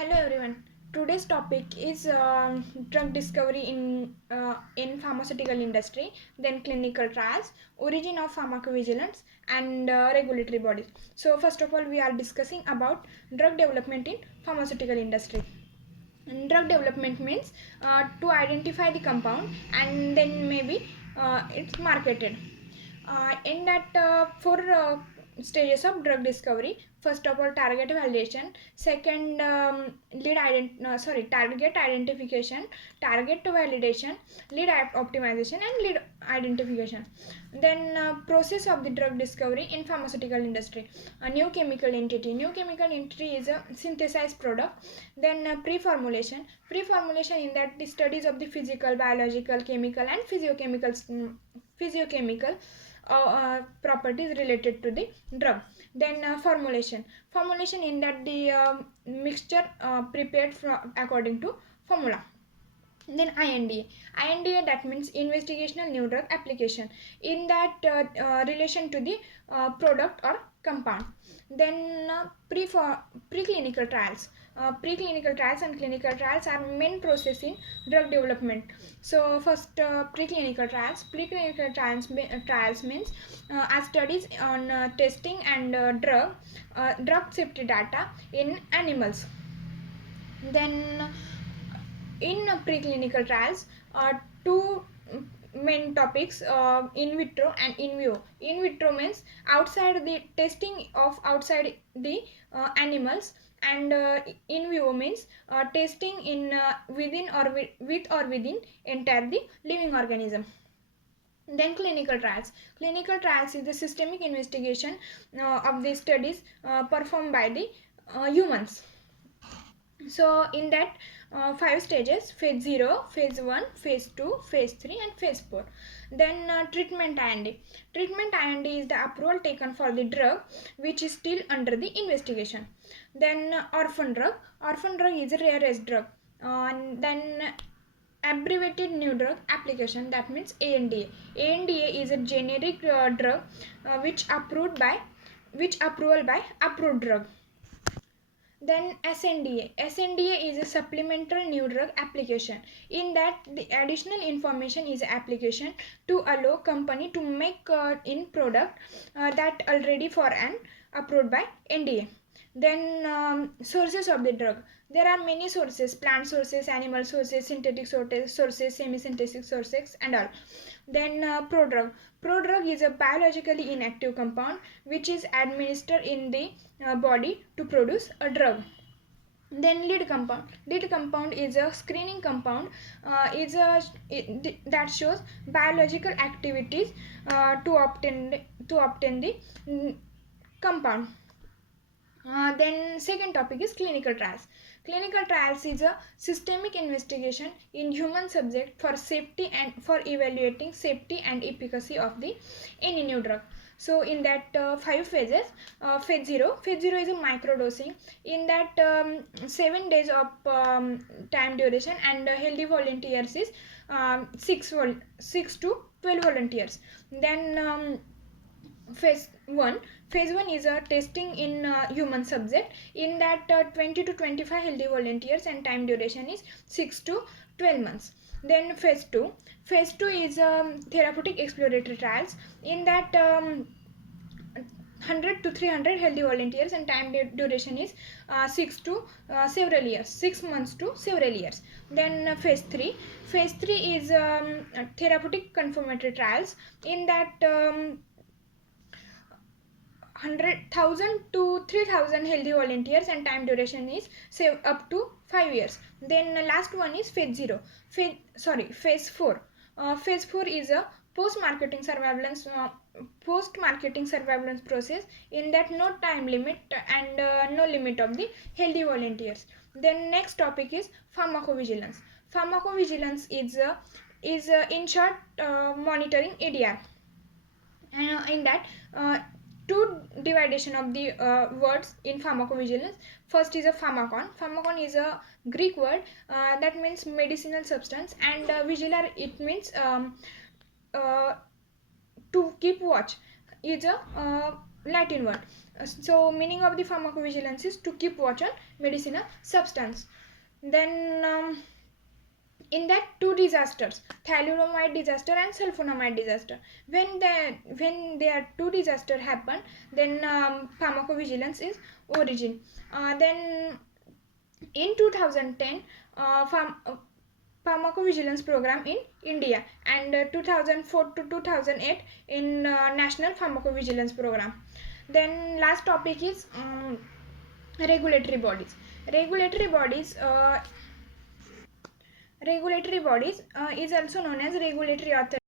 Hello everyone. Today's topic is drug discovery in pharmaceutical industry, then clinical trials, origin of pharmacovigilance, and regulatory bodies. So first of all, we are discussing about drug development in pharmaceutical industry. And drug development means to identify the compound and then maybe it's marketed. In that four stages of drug discovery, first of all target validation, second target identification, target validation, optimization, and lead identification. Then process of the drug discovery in pharmaceutical industry. A new chemical entity is a synthesized product. Then pre-formulation in that the studies of the physical, biological, chemical, and physiochemical properties related to the drug. Then formulation in that the mixture prepared according to formula. Then INDA that means investigational new drug application, in that relation to the product or compound. Then preclinical trials. Preclinical trials and clinical trials are main process in drug development. So first trials means are studies on testing and drug safety data in animals. Then in preclinical trials, two main topics, in vitro and in vivo. In vitro means outside the testing of outside the animals, and in vivo means testing in within or with or within entire the living organism. Then clinical trials is the systemic investigation of the studies performed by the humans. So in that five stages: phase 0, phase 1, phase 2, phase 3, and phase 4. Then treatment IND is the approval taken for the drug which is still under the investigation. Then orphan drug is a rarest drug. Then abbreviated new drug application, that means ANDA is a generic drug which approval by approved drug. Then SNDA is a supplemental new drug application, in that the additional information is application to allow company to make in product that already for an approved by NDA. Then sources of the drug. There are many sources: plant sources, animal sources, synthetic sources, semi-synthetic sources, and all. Then prodrug is a biologically inactive compound which is administered in the body to produce a drug. Then lead compound is a screening compound, that shows biological activities to obtain the compound. Then second topic is clinical trials. Clinical trials is a systemic investigation in human subject for safety and for evaluating safety and efficacy of the any new drug. So in that five phases, phase 0 is a microdosing, in that 7 days of time duration, and healthy volunteers is 6 to 12 volunteers. Then phase 1 is a testing in human subject, in that 20 to 25 healthy volunteers, and time duration is 6 to 12 months. Then phase 2 is therapeutic exploratory trials, in that 100 to 300 healthy volunteers, and time duration is 6 months to several years. Then phase 3 is therapeutic confirmatory trials, in that 100,000 to 3,000 healthy volunteers, and time duration is up to 5 years. Then last one is phase 4. Phase 4 is a post-marketing surveillance process, in that no time limit and no limit of the healthy volunteers. Then next topic is pharmacovigilance. Pharmacovigilance is in short monitoring ADR. In that two division of the words in pharmacovigilance. First is a pharmacon is a Greek word that means medicinal substance, and vigilar, it means to keep watch, is a Latin word. So meaning of the pharmacovigilance is to keep watch on medicinal substance. Then in that, two disasters, thalidomide disaster and sulfonamide disaster, when there are two disaster happen, then pharmacovigilance is origin. Then in 2010, pharmacovigilance program in India, and 2004 to 2008 in national pharmacovigilance program. Then last topic is regulatory bodies. Regulatory bodies is also known as regulatory authority.